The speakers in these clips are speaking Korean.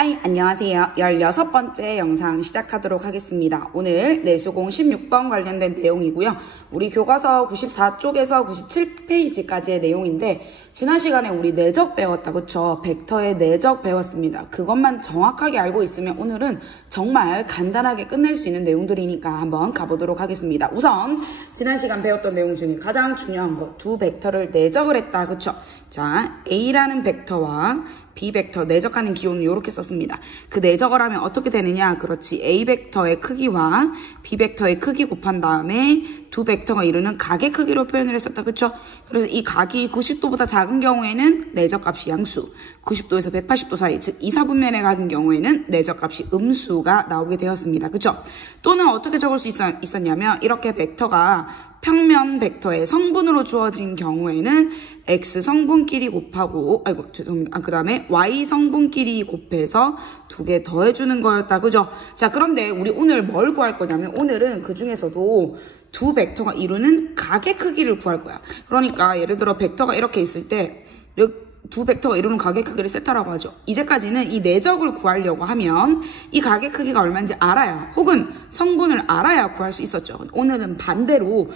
하이, 안녕하세요. 16번째 영상 시작하도록 하겠습니다. 오늘 내수공 16번 관련된 내용이고요. 우리 교과서 94쪽에서 97페이지까지의 내용인데 지난 시간에 우리 내적 배웠다, 그쵸? 벡터의 내적 배웠습니다. 그것만 정확하게 알고 있으면 오늘은 정말 간단하게 끝낼 수 있는 내용들이니까 한번 가보도록 하겠습니다. 우선 지난 시간 배웠던 내용 중에 가장 중요한 거, 두 벡터를 내적을 했다, 그쵸? 자, A라는 벡터와 B 벡터 내적하는 기호는 이렇게 썼습니다. 그 내적을 하면 어떻게 되느냐? 그렇지. A 벡터의 크기와 B 벡터의 크기 곱한 다음에 두 벡터가 이루는 각의 크기로 표현을 했었다. 그쵸? 그래서 이 각이 90도보다 작은 경우에는 내적값이 양수, 90도에서 180도 사이, 즉 2, 4분면의 각인 경우에는 내적값이 음수가 나오게 되었습니다. 그쵸? 또는 어떻게 적을 수 있었냐면 이렇게 벡터가 평면 벡터의 성분으로 주어진 경우에는 x 성분끼리 곱하고 그 다음에 y 성분끼리 곱해서 두 개 더해주는 거였다. 그죠? 자, 그런데 우리 오늘 뭘 구할 거냐면 오늘은 그 중에서도 두 벡터가 이루는 각의 크기를 구할 거야. 그러니까 예를 들어 벡터가 이렇게 있을 때 두 벡터가 이루는 각의 크기를 세타라고 하죠. 이제까지는 이 내적을 구하려고 하면 이 각의 크기가 얼마인지 알아야, 혹은 성분을 알아야 구할 수 있었죠. 오늘은 반대로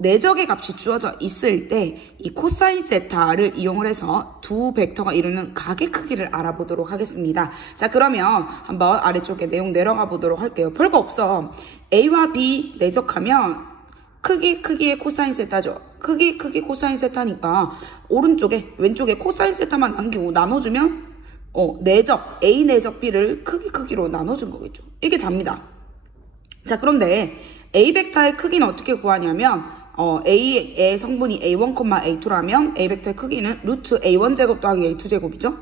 내적의 값이 주어져 있을 때 이 코사인 세타를 이용을 해서 두 벡터가 이루는 각의 크기를 알아보도록 하겠습니다. 자, 그러면 한번 아래쪽에 내용 내려가 보도록 할게요. 별거 없어. A와 B 내적하면 크기의 코사인 세타죠. 크기 코사인 세타니까 오른쪽에 왼쪽에 코사인 세타만 남기고 나눠주면 내적 A 내적 B를 크기로 나눠준 거겠죠. 이게 답니다. 자, 그런데 A 벡터의 크기는 어떻게 구하냐면 A의 성분이 A1, A2라면 A 벡터의 크기는 루트 A1 제곱 더하기 A2 제곱이죠.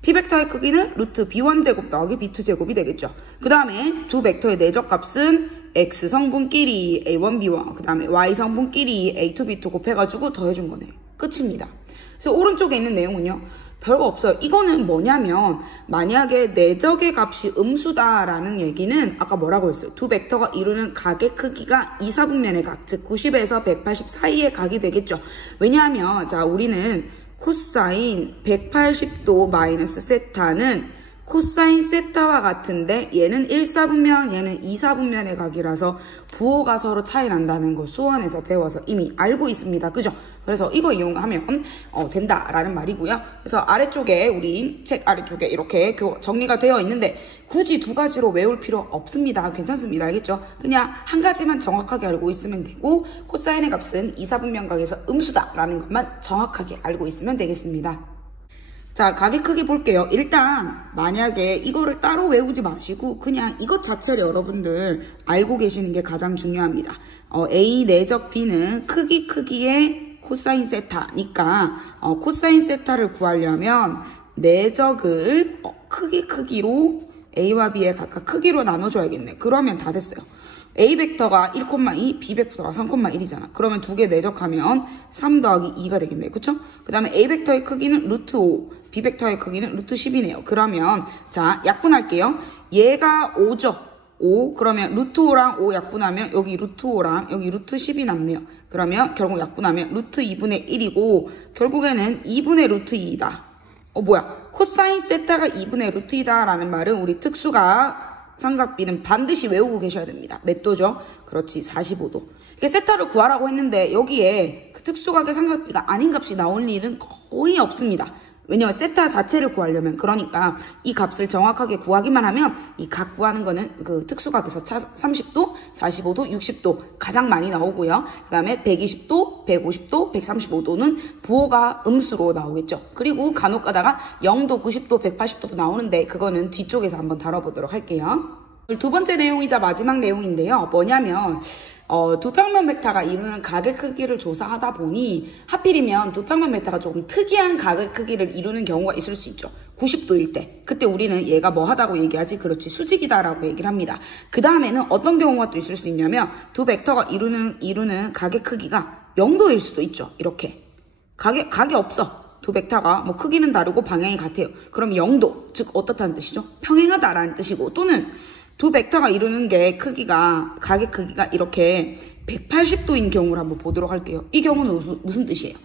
B 벡터의 크기는 루트 B1 제곱 더하기 B2 제곱이 되겠죠. 그 다음에 두 벡터의 내적 값은 X 성분끼리 A1, B1, 그 다음에 Y 성분끼리 A2, B2 곱해가지고 더해준 거네. 끝입니다. 그래서 오른쪽에 있는 내용은요, 별거 없어요. 이거는 뭐냐면 만약에 내적의 값이 음수다라는 얘기는 아까 뭐라고 했어요? 두 벡터가 이루는 각의 크기가 2, 4분면의 각, 즉 90에서 180 사이의 각이 되겠죠. 왜냐하면 자, 우리는 코사인 180도 마이너스 세타는 코사인 세타와 같은데 얘는 1, 4분면, 얘는 2, 4분면의 각이라서 부호가 서로 차이 난다는 거 수원에서 배워서 이미 알고 있습니다. 그죠? 그래서 이거 이용하면 된다라는 말이고요. 그래서 아래쪽에 우리 책 아래쪽에 이렇게 정리가 되어 있는데 굳이 두 가지로 외울 필요 없습니다. 괜찮습니다. 알겠죠? 그냥 한 가지만 정확하게 알고 있으면 되고 코사인의 값은 2, 4분면 각에서 음수다라는 것만 정확하게 알고 있으면 되겠습니다. 자, 각의 크기 볼게요. 일단 만약에 이거를 따로 외우지 마시고 그냥 이것 자체를 여러분들 알고 계시는 게 가장 중요합니다. A 내적 B는 크기의 코사인 세타니까 코사인 세타를 구하려면 내적을 크기로 A와 B의 각각 크기로 나눠줘야겠네. 그러면 다 됐어요. A 벡터가 1,2, B 벡터가 3,1이잖아. 그러면 두 개 내적하면 3 더하기 2가 되겠네. 그쵸? 그 다음에 A 벡터의 크기는 루트 5, B 벡터의 크기는 루트 10이네요. 그러면 자, 약분할게요. 얘가 5죠. 5. 그러면 루트 5랑 5 약분하면 여기 루트 5랑 여기 루트 10이 남네요. 그러면 결국 약분하면 루트 2분의 1이고 결국에는 2분의 루트 2이다. 뭐야? 코사인 세타가 2분의 루트 2다 라는 말은 우리 특수가 삼각비는 반드시 외우고 계셔야 됩니다. 몇 도죠? 그렇지, 45도. 세타를 구하라고 했는데 여기에 그 특수각의 삼각비가 아닌 값이 나올 일은 거의 없습니다. 왜냐면 세타 자체를 구하려면, 그러니까 이 값을 정확하게 구하기만 하면 이 각 구하는 거는 그 특수각에서 30도, 45도, 60도 가장 많이 나오고요. 그 다음에 120도, 150도, 135도는 부호가 음수로 나오겠죠. 그리고 간혹 가다가 0도, 90도, 180도도 나오는데 그거는 뒤쪽에서 한번 다뤄보도록 할게요. 두 번째 내용이자 마지막 내용인데요. 뭐냐면 두 평면 벡터가 이루는 각의 크기를 조사하다 보니 하필이면 두 평면 벡터가 조금 특이한 각의 크기를 이루는 경우가 있을 수 있죠. 90도일 때. 그때 우리는 얘가 뭐 하다고 얘기하지? 그렇지, 수직이다라고 얘기를 합니다. 그 다음에는 어떤 경우가 또 있을 수 있냐면 두 벡터가 이루는 각의 크기가 0도일 수도 있죠. 이렇게. 각이 없어. 두 벡터가 뭐 크기는 다르고 방향이 같아요. 그럼 0도, 즉 어떻다는 뜻이죠? 평행하다라는 뜻이고, 또는 두 벡터가 이루는 게 각의 크기가 이렇게 180도인 경우를 한번 보도록 할게요. 이 경우는 무슨 뜻이에요?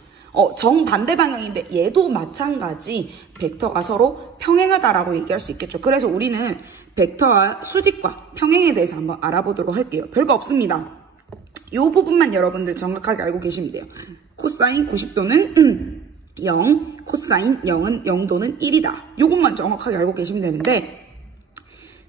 정반대 방향인데 얘도 마찬가지 벡터가 서로 평행하다라고 얘기할 수 있겠죠. 그래서 우리는 벡터와 수직과 평행에 대해서 한번 알아보도록 할게요. 별거 없습니다. 이 부분만 여러분들 정확하게 알고 계시면 돼요. 코사인 90도는 0, 코사인 0은 0도는 1이다. 요것만 정확하게 알고 계시면 되는데,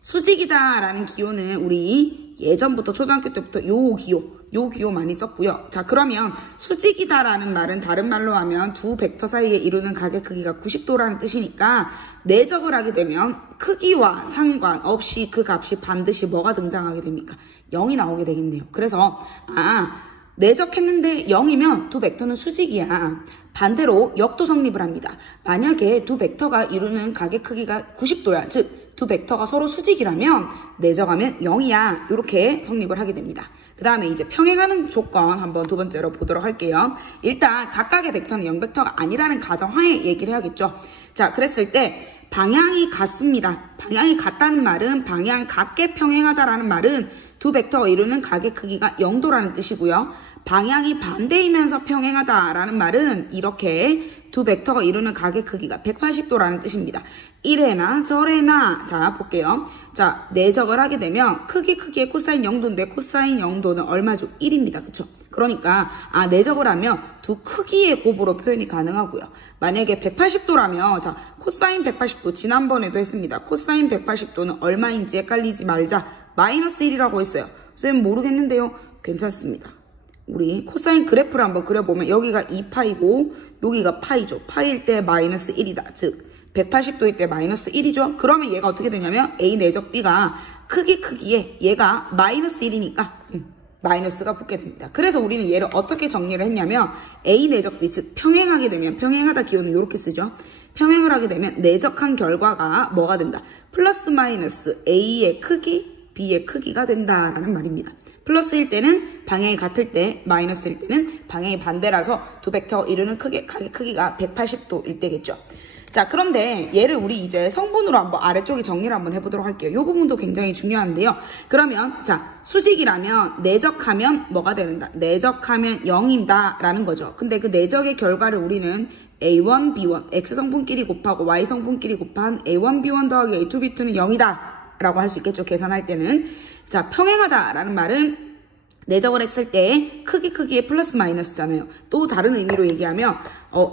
수직이다라는 기호는 우리 예전부터 초등학교 때부터 요 기호 많이 썼고요. 자, 그러면 수직이다라는 말은 다른 말로 하면 두 벡터 사이에 이루는 각의 크기가 90도라는 뜻이니까 내적을 하게 되면 크기와 상관없이 그 값이 반드시 뭐가 등장하게 됩니까? 0이 나오게 되겠네요. 그래서 내적했는데 0이면 두 벡터는 수직이야. 반대로 역도 성립을 합니다. 만약에 두 벡터가 이루는 각의 크기가 90도야. 즉 두 벡터가 서로 수직이라면 내적하면 0이야. 이렇게 성립을 하게 됩니다. 그 다음에 이제 평행하는 조건 한번 두 번째로 보도록 할게요. 일단 각각의 벡터는 0벡터가 아니라는 가정하에 얘기를 해야겠죠. 자, 그랬을 때 방향이 같습니다. 방향이 같다는 말은 방향 같게 평행하다라는 말은 두 벡터가 이루는 각의 크기가 0도라는 뜻이고요. 방향이 반대이면서 평행하다라는 말은 이렇게 두 벡터가 이루는 각의 크기가 180도라는 뜻입니다. 이래나 저래나 자 볼게요. 자, 내적을 하게 되면 크기의 코사인 0도인데 코사인 0도는 얼마죠? 1입니다. 그쵸? 그러니까 내적을 하면 두 크기의 곱으로 표현이 가능하고요. 만약에 180도라면 자 코사인 180도 지난번에도 했습니다. 코사인 180도는 얼마인지 헷갈리지 말자. 마이너스 1이라고 했어요. 쌤 모르겠는데요. 괜찮습니다. 우리 코사인 그래프를 한번 그려보면 여기가 2파이고 여기가 파이죠. 파이일 때 마이너스 1이다. 즉 180도일 때 마이너스 1이죠. 그러면 얘가 어떻게 되냐면 A 내적 B가 크기에 얘가 마이너스 1이니까 마이너스가 붙게 됩니다. 그래서 우리는 얘를 어떻게 정리를 했냐면 A 내적 B, 즉 평행하게 되면 평행하다 기호는 이렇게 쓰죠. 평행을 하게 되면 내적한 결과가 뭐가 된다? 플러스 마이너스 A의 크기, B의 크기가 된다라는 말입니다. 플러스일 때는 방향이 같을 때, 마이너스일 때는 방향이 반대라서 두 벡터 이루는 각의 크기가 180도일 때겠죠. 자, 그런데 얘를 우리 이제 성분으로 한번 아래쪽에 정리를 한번 해보도록 할게요. 이 부분도 굉장히 중요한데요. 그러면 자, 수직이라면 내적하면 뭐가 되는다? 내적하면 0이다 라는 거죠. 근데 그 내적의 결과를 우리는 A1, B1, X성분끼리 곱하고 Y성분끼리 곱한 A1, B1 더하기 A2, B2는 0이다 라고 할 수 있겠죠. 계산할 때는. 자, 평행하다 라는 말은 내적을 했을 때 크기의 플러스 마이너스잖아요. 또 다른 의미로 얘기하면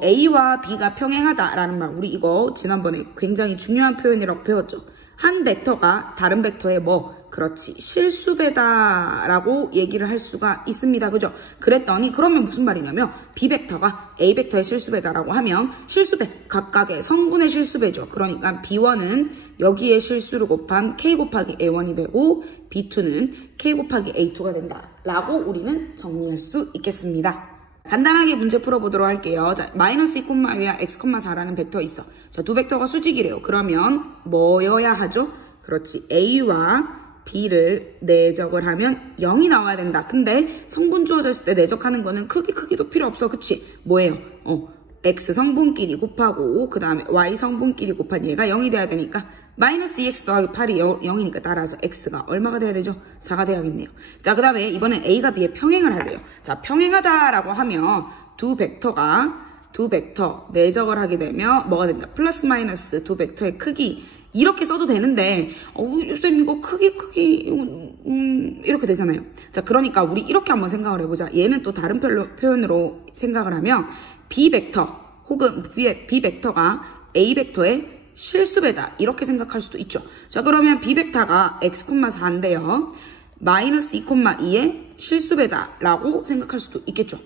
A와 B가 평행하다라는 말, 우리 이거 지난번에 굉장히 중요한 표현이라고 배웠죠. 한 벡터가 다른 벡터의 그렇지, 실수배다라고 얘기를 할 수가 있습니다. 그죠? 그랬더니 그러면 무슨 말이냐면 B벡터가 A벡터의 실수배다라고 하면 실수배, 각각의 성분의 실수배죠. 그러니까 B1은 여기에 실수를 곱한 K 곱하기 A1이 되고 B2는 K 곱하기 A2가 된다 라고 우리는 정리할 수 있겠습니다. 간단하게 문제 풀어보도록 할게요. 자, 마이너스 2,2와 x,4라는 벡터 있어. 자, 두 벡터가 수직이래요. 그러면 뭐여야 하죠? 그렇지, A와 B를 내적을 하면 0이 나와야 된다. 근데 성분 주어졌을 때 내적하는 거는 크기도 필요 없어. 그치? 뭐예요? X 성분끼리 곱하고 그 다음에 Y 성분끼리 곱한 얘가 0이 돼야 되니까 마이너스 2x 더하기 8이 0이니까 따라서 x가 얼마가 돼야 되죠? 4가 돼야겠네요. 자, 그 다음에 이번엔 A가 B에 평행을 하대요. 자, 평행하다라고 하면 두 벡터 내적을 하게 되면 뭐가 된다? 플러스 마이너스 두 벡터의 크기 이렇게 써도 되는데 쌤 이거 크기 이렇게 되잖아요. 자, 그러니까 우리 이렇게 한번 생각을 해보자. 얘는 또 다른 표현으로 생각을 하면 B벡터 혹은 B벡터가 A벡터의 실수배다 이렇게 생각할 수도 있죠. 자, 그러면 B벡터가 x,4인데요. 마이너스 2,2의 실수배다 라고 생각할 수도 있겠죠.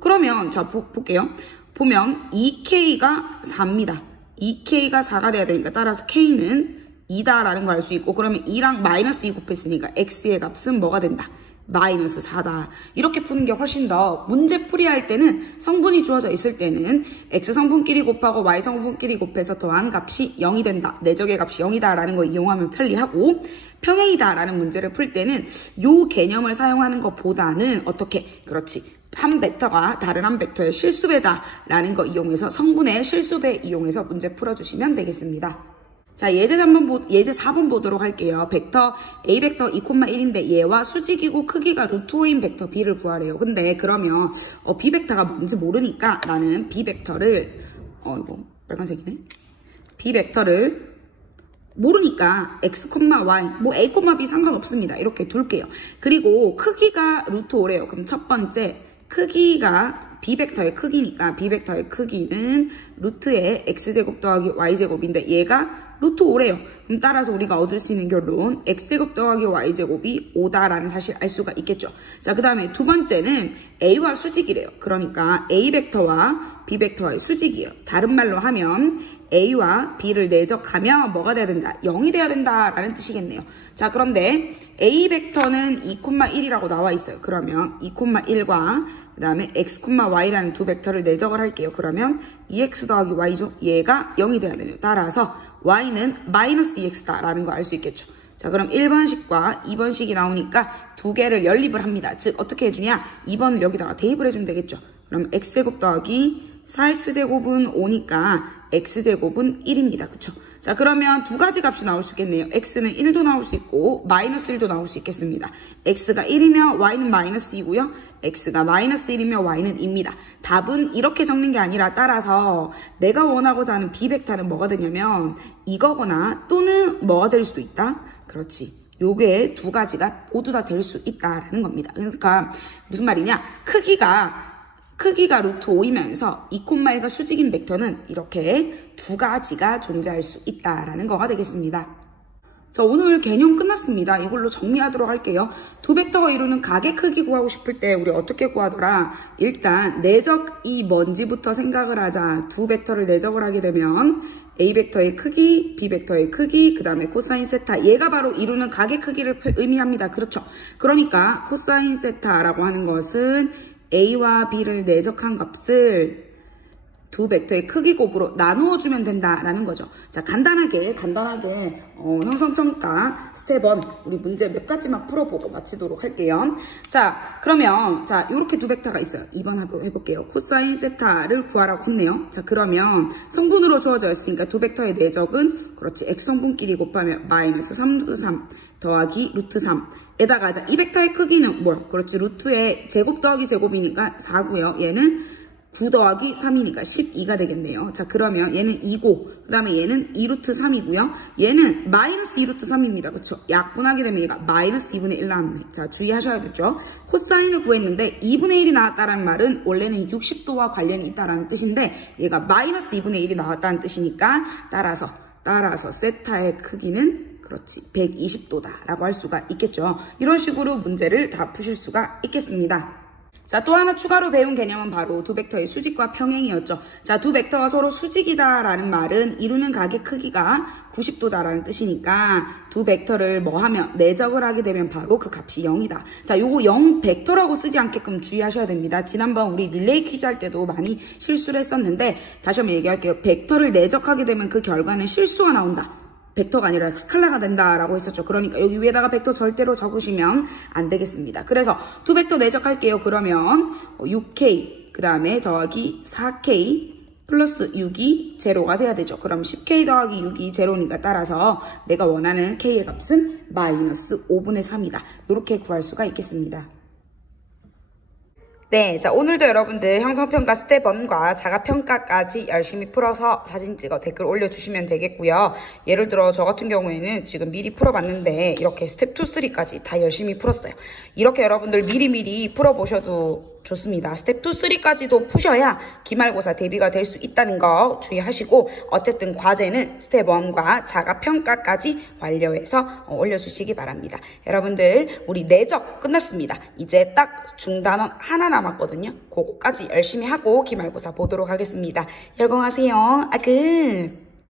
그러면 자 볼게요. 보면 2K가 4입니다. 2K가 4가 돼야 되니까 따라서 K는 2다라는 걸 알 수 있고, 그러면 2랑 마이너스 2 곱했으니까 X의 값은 뭐가 된다? 마이너스 4다. 이렇게 푸는 게 훨씬 더 문제 풀이할 때는 성분이 주어져 있을 때는 X 성분끼리 곱하고 Y 성분끼리 곱해서 더한 값이 0이 된다. 내적의 값이 0이다 라는 걸 이용하면 편리하고, 평행이다 라는 문제를 풀 때는 요 개념을 사용하는 것보다는 어떻게? 그렇지. 한 벡터가 다른 한 벡터의 실수배다 라는 거 이용해서 성분의 실수배 이용해서 문제 풀어주시면 되겠습니다. 자, 예제 4번 보도록 할게요. 벡터 A 벡터 2,1인데 얘와 수직이고 크기가 루트 5인 벡터 B를 구하래요. 근데 그러면 B 벡터가 뭔지 모르니까 나는 B 벡터를 이거 빨간색이네. B 벡터를 모르니까 x, y, 뭐 a, b 상관없습니다. 이렇게 둘게요. 그리고 크기가 루트 5래요. 그럼 첫 번째 크기가 B 벡터의 크기니까 B 벡터의 크기는 루트의 x제곱 더하기 y제곱인데 얘가 루트 5래요. 그럼 따라서 우리가 얻을 수 있는 결론 x제곱 더하기 y제곱이 5다라는 사실 알 수가 있겠죠. 자, 그 다음에 두 번째는 a와 수직이래요. 그러니까 a 벡터와 b 벡터의 수직이에요. 다른 말로 하면 a와 b를 내적하면 뭐가 돼야 된다? 0이 돼야 된다라는 뜻이겠네요. 자, 그런데 a 벡터는 2,1이라고 나와 있어요. 그러면 2,1과 그 다음에 x, y라는 두 벡터를 내적을 할게요. 그러면 2x 더하기 y죠. 얘가 0이 돼야 되네요. 따라서 y는 마이너스 2x다라는 거 알 수 있겠죠. 자, 그럼 1번식과 2번식이 나오니까 두 개를 연립을 합니다. 즉 어떻게 해주냐? 2번을 여기다가 대입을 해주면 되겠죠. 그럼 x제곱 더하기 4x제곱은 5니까 x제곱은 1입니다. 그쵸? 자, 그러면 두 가지 값이 나올 수 있겠네요. x는 1도 나올 수 있고 마이너스 1도 나올 수 있겠습니다. x가 1이면 y는 마이너스 2고요. x가 마이너스 1이면 y는 2입니다. 답은 이렇게 적는 게 아니라 따라서 내가 원하고자 하는 b 벡터는 뭐가 되냐면 이거거나 또는 뭐가 될 수도 있다. 그렇지. 요게 두 가지가 모두 다 될 수 있다라는 겁니다. 그러니까 무슨 말이냐? 크기가 루트 5이면서 2,1과 수직인 벡터는 이렇게 두 가지가 존재할 수 있다라는 거가 되겠습니다. 자, 오늘 개념 끝났습니다. 이걸로 정리하도록 할게요. 두 벡터가 이루는 각의 크기 구하고 싶을 때 우리 어떻게 구하더라? 일단 내적이 뭔지부터 생각을 하자. 두 벡터를 내적을 하게 되면 A 벡터의 크기, B 벡터의 크기, 그 다음에 코사인 세타. 얘가 바로 이루는 각의 크기를 의미합니다. 그렇죠? 그러니까 코사인 세타라고 하는 것은 A와 B를 내적한 값을 두 벡터의 크기 곱으로 나누어주면 된다라는 거죠. 자, 간단하게 형성평가 스텝 1 우리 문제 몇 가지만 풀어보고 마치도록 할게요. 자, 그러면 이렇게 두 벡터가 있어요. 2번 한번 해볼게요. 코사인 세타를 구하라고 했네요. 자, 그러면 성분으로 주어져 있으니까 두 벡터의 내적은 그렇지 x성분끼리 곱하면 마이너스 3루트 3 더하기 루트 3 에다가 이 벡터의 크기는 그렇지 루트의 제곱 더하기 제곱이니까 4고요. 얘는 9 더하기 3이니까 12가 되겠네요. 자, 그러면 얘는 2고 그 다음에 얘는 2루트 3이고요. 얘는 마이너스 2루트 3입니다. 그쵸? 약분하게 되면 얘가 마이너스 2분의 1 나왔네. 자, 주의하셔야겠죠? 코사인을 구했는데 2분의 1이 나왔다는 말은 원래는 60도와 관련이 있다는 뜻인데 얘가 마이너스 2분의 1이 나왔다는 뜻이니까 따라서 세타의 크기는 그렇지 120도다라고 할 수가 있겠죠. 이런 식으로 문제를 다 푸실 수가 있겠습니다. 자, 또 하나 추가로 배운 개념은 바로 두 벡터의 수직과 평행이었죠. 자, 두 벡터가 서로 수직이다라는 말은 이루는 각의 크기가 90도다라는 뜻이니까 두 벡터를 뭐 하면 내적을 하게 되면 바로 그 값이 0이다. 자, 요거 0 벡터라고 쓰지 않게끔 주의하셔야 됩니다. 지난번 우리 릴레이 퀴즈 할 때도 많이 실수를 했었는데 다시 한번 얘기할게요. 벡터를 내적하게 되면 그 결과는 실수가 나온다. 벡터가 아니라 스칼라가 된다라고 했었죠. 그러니까 여기 위에다가 벡터 절대로 적으시면 안 되겠습니다. 그래서 두 벡터 내적할게요. 그러면 6K 그 다음에 더하기 4K 플러스 6이 제로가 돼야 되죠. 그럼 10K 더하기 6이 제로니까 따라서 내가 원하는 K의 값은 마이너스 5분의 3이다. 이렇게 구할 수가 있겠습니다. 네, 자, 오늘도 여러분들 형성평가 스텝 1과 자가평가까지 열심히 풀어서 사진 찍어 댓글 올려주시면 되겠고요. 예를 들어 저 같은 경우에는 지금 미리 풀어봤는데 이렇게 스텝 2, 3까지 다 열심히 풀었어요. 이렇게 여러분들 미리미리 풀어보셔도 좋습니다. 스텝 2, 3까지도 푸셔야 기말고사 대비가 될 수 있다는 거 주의하시고 어쨌든 과제는 스텝 1과 자가평가까지 완료해서 올려주시기 바랍니다. 여러분들 우리 내적 끝났습니다. 이제 딱 중단원 하나 남았거든요. 그거까지 열심히 하고 기말고사 보도록 하겠습니다. 열공하세요. 아그